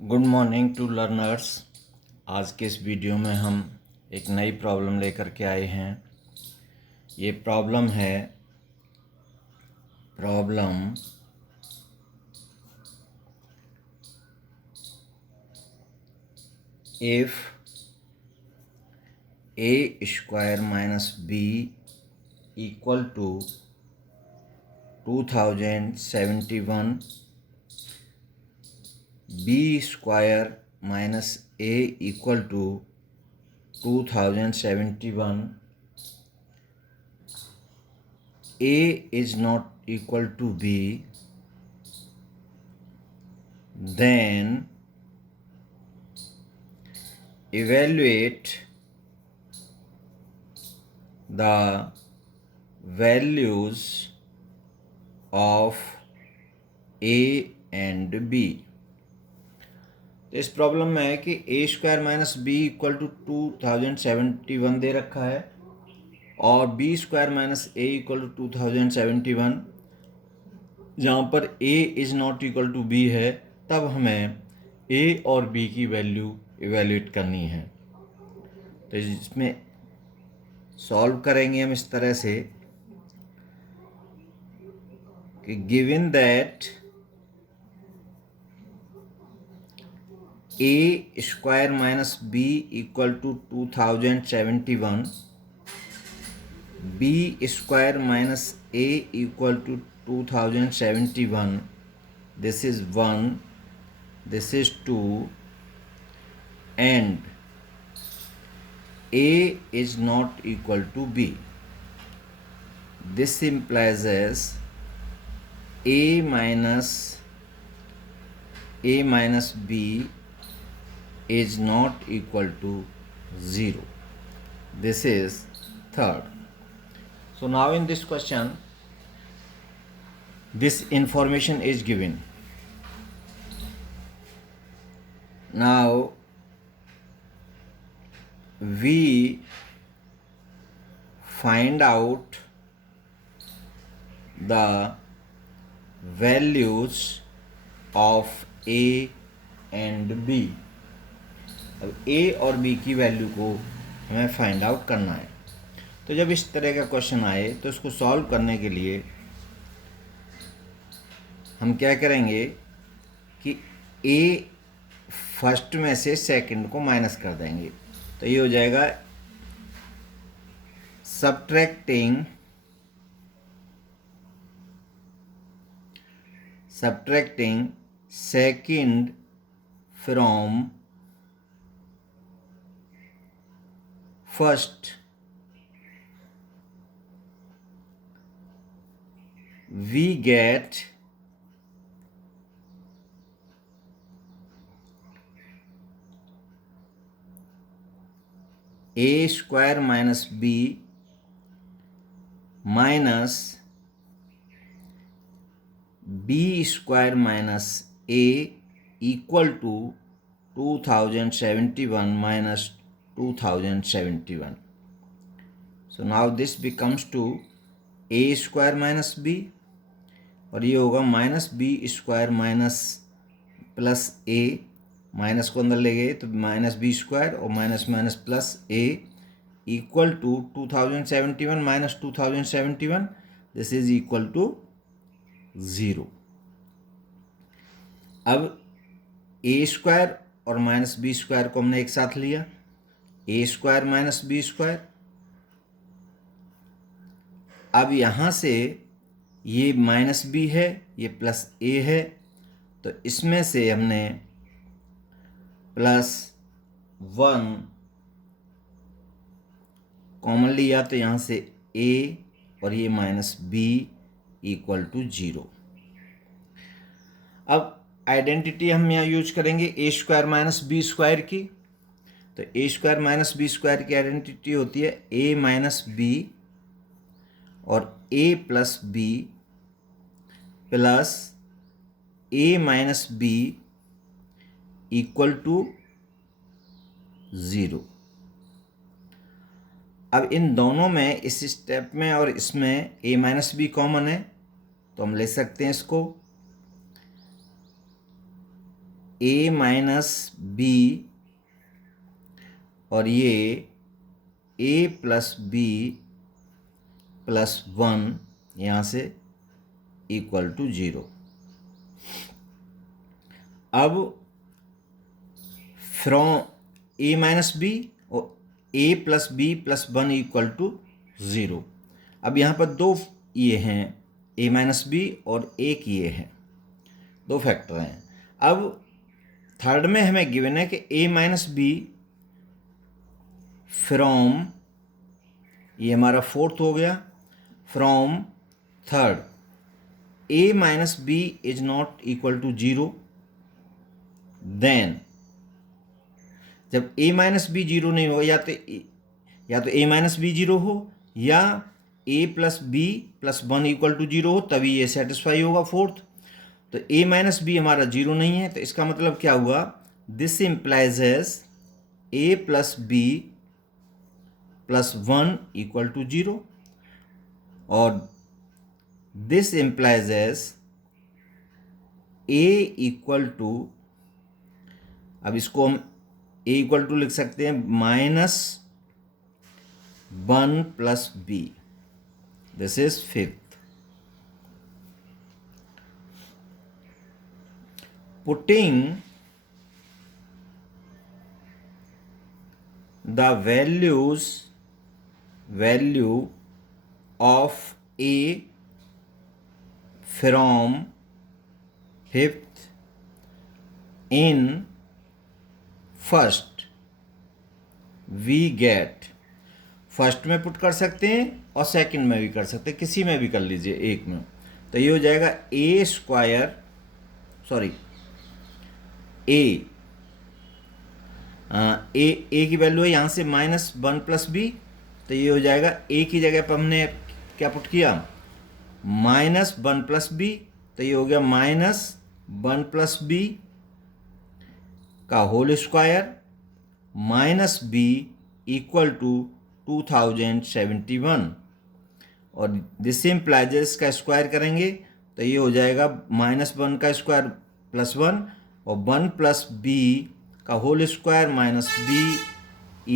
Good morning to learners. आज के इस वीडियो में हम एक नई प्रॉब्लम लेकर के आए हैं। ये प्रॉब्लम है problem if A square minus B equal to 2071, B square minus A equal to 2071, a is not equal to b, then evaluate the values of a and b। तो इस प्रॉब्लम में है कि A square minus B equal to 2071 दे रखा है और B square minus A equal to 2071। जहाँ पर A is not equal to B है, तब हमें ए और बी की वैल्यू इवेल्यूएट करनी है। तो इसमें सॉल्व करेंगे हम इस तरह से कि given that A square minus B equal to 2071, B square minus A equal to 2071, this is 1, this is 2, and a is not equal to b. This implies as a minus b is not equal to 0. This is third. So now in this question, this information is given. Now we find out the values of a and b। अब a और b की value को हमें find out करना है। तो जब इस तरह का क्वेश्चन आए तो इसको सॉल्व करने के लिए हम क्या करेंगे कि a फर्स्ट में से सेकंड को माइनस कर देंगे। तो ये हो जाएगा subtracting second from first, we get a square minus b minus b square minus a equal to 2071 minus 2071. So now this becomes to a square minus b और ये होगा minus B square minus plus A, minus को अंदर ले गए तो minus B square और minus minus plus A equal to 2071 minus 2071, this is equal to 0। अब ए स्क्वायर और माइनस बी स्क्वायर को हमने एक साथ लिया, A square minus B square. अब यहाँ से ये माइनस बी है, ये प्लस ए है, तो इसमें से हमने प्लस 1 कॉमन लिया, तो यहाँ से ए और ये माइनस बी इक्वल टू 0। अब आइडेंटिटी हम यहाँ यूज करेंगे A square minus B square की। तो A square minus B square की आइडेंटिटी होती है ए माइनस बी और A plus B plus A minus B equal to 0। अब इन दोनों में, इस स्टेप में और इसमें ए माइनस बी कॉमन है, तो हम ले सकते हैं इसको ए माइनस बी और ये ए प्लस बी प्लस 1 यहाँ से इक्वल टू 0। अब फ्रॉम ए माइनस बी और A plus B plus 1 equal to 0। अब यहाँ पर दो ये हैं, ए माइनस बी और एक ये है, दो फैक्टर हैं। अब थर्ड में हमें गिवन है कि ए माइनस बी फ्रॉम, ये हमारा फोर्थ हो गया, from third A minus B is not equal to 0, then जब ए माइनस बी 0 नहीं होगा, या तो ए माइनस बी 0 हो या A plus B plus 1 equal to 0 हो, तभी ये सेटिस्फाई होगा फोर्थ। तो ए माइनस बी हमारा 0 नहीं है, तो इसका मतलब क्या हुआ, this implies as A plus B plus 1 equal to 0, और this implies as A equal to, अब इसको हम ए इक्वल टू लिख सकते हैं -1 plus B, this is fifth. Putting the value of a from fifth in first, we get, first में put कर सकते हैं और सेकंड में भी कर सकते हैं, किसी में भी कर लीजिए एक में। तो ये हो जाएगा ए स्क्वायर, सॉरी ए की वैल्यू है यहाँ से -1 प्लस बी, तो ये हो जाएगा ए की जगह पर हमने क्या पुट किया, -1 प्लस बी, तो ये हो गया -1 प्लस बी का whole square minus B equal to 2071, और दिस इम्प्लाइज इसका स्क्वायर करेंगे तो ये हो जाएगा -1 का स्क्वायर प्लस 1 और 1 प्लस बी का whole square minus B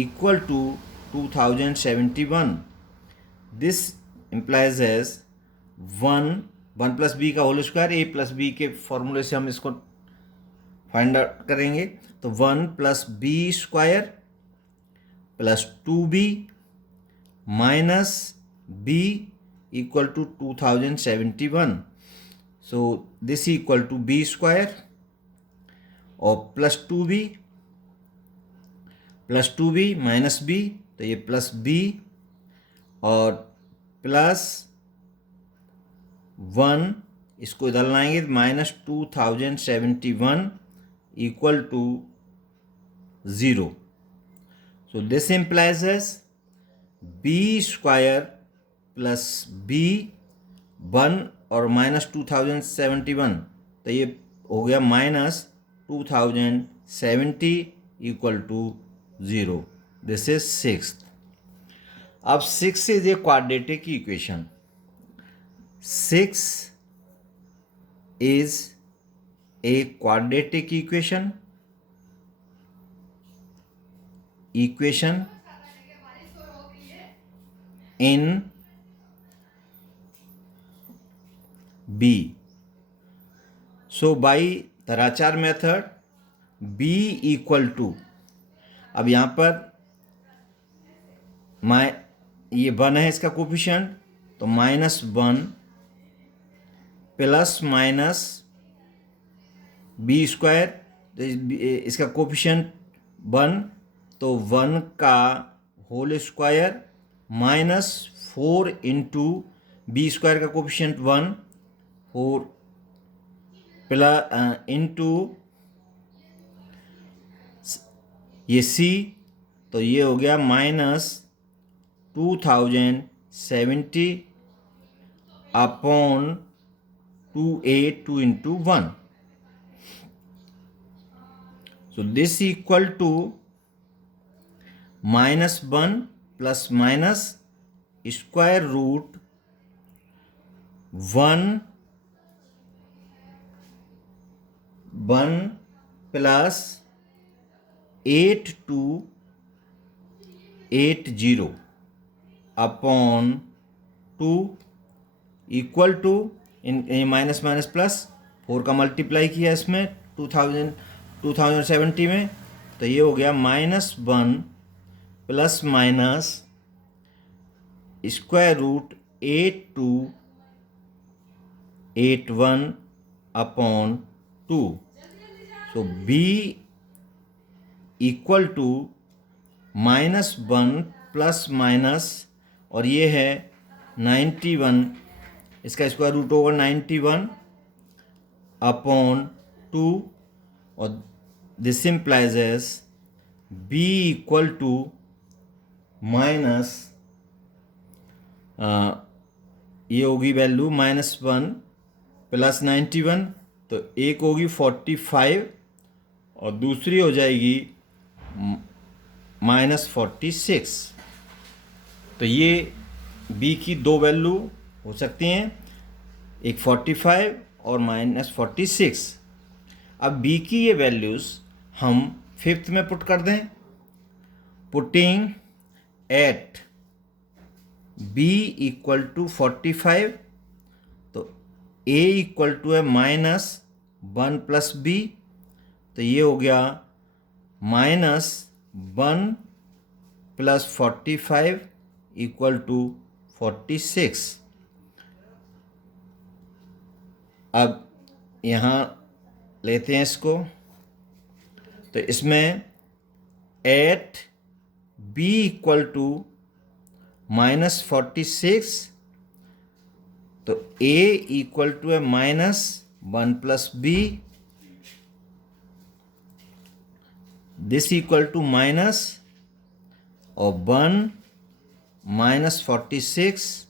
equal to 2071। This implies as 1 plus B का whole square, A plus B के फॉर्मूले से हम इसको फाइंड आउट करेंगे, तो 1 plus B square plus 2b minus b equal to 2071। So this equal to b square और plus two B minus b, तो ये प्लस b और प्लस 1, इसको इधर लाएंगे -2071 equal to 0। So this implies as b square plus b 1 और -2071, तो ये हो गया -2070 equal to 0। This is sixth. अब 6 is a quadratic equation. 6 is a quadratic equation in B. So by Tarachar method B equal to, अब यहाँ पर ये 1 है इसका कोफिशिएंट, तो -1 प्लस माइनस बी स्क्वायर, तो इसका कोफिशिएंट 1, तो 1 का whole square -4 into B square का कोफिशिएंट 1, 4 प्लस इंटू ये सी, तो ये हो गया -2070 upon 2 into 1. So this equal to -1 plus minus square root 1 plus 8280 upon 2 equal to इन माइनस माइनस प्लस 4 का मल्टीप्लाई किया इसमें 2070 में, तो ये हो गया -1 plus minus square root 8281 upon 2। So b equal to -1 plus minus, और ये है 91, इसका स्क्वायर रूट होगा 91 अपॉन 2, और this implies as b equal to minus, ये होगी वैल्यू -1 प्लस 91, तो एक होगी 45 और दूसरी हो जाएगी -46। तो ये b की दो वैल्यू हो सकती हैं, एक 45 और -46। अब b की ये वैल्यूज़ हम फिफ्थ में पुट कर दें। Putting at b equal to 45, तो a इक्वल टू है -1 प्लस b, तो ये हो गया -1 प्लस 45 इक्वल टू 46। अब यहाँ लेते हैं इसको, तो इसमें एट b इक्वल टू -46, तो a इक्वल टू है -1 plus b, this equal to minus और 1 -46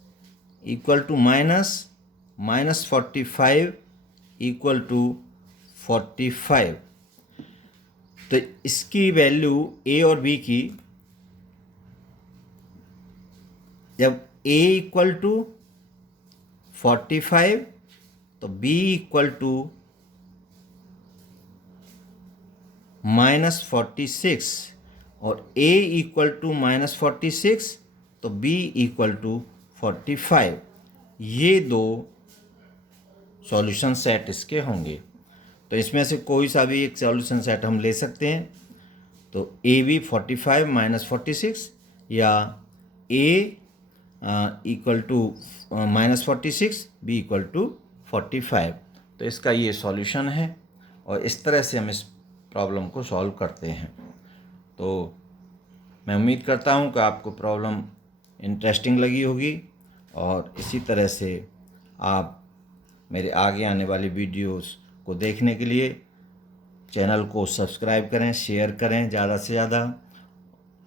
इक्वल टू -45 इक्वल टू 45। तो इसकी वैल्यू a और b की, जब a इक्वल टू 45 तो b इक्वल टू -46, और a इक्वल टू -46 तो b इक्वल टू 45। ये दो सॉल्यूशन सेट इसके होंगे। तो इसमें से कोई सा भी एक सॉल्यूशन सेट हम ले सकते हैं। तो a भी 45 -46 या a equal to -46, b equal to 45। तो इसका ये सॉल्यूशन है, और इस तरह से हम इस प्रॉब्लम को सॉल्व करते हैं। तो मैं उम्मीद करता हूँ कि आपको प्रॉब्लम इंटरेस्टिंग लगी होगी, और इसी तरह से आप मेरे आगे आने वाली वीडियोस को देखने के लिए चैनल को सब्सक्राइब करें, शेयर करें ज़्यादा से ज़्यादा,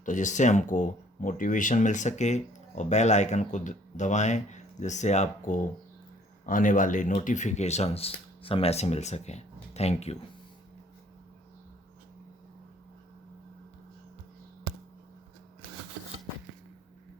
तो जिससे हमको मोटिवेशन मिल सके, और बेल आइकन को दबाएं जिससे आपको आने वाले नोटिफिकेशंस समय से मिल सकें। Thank you.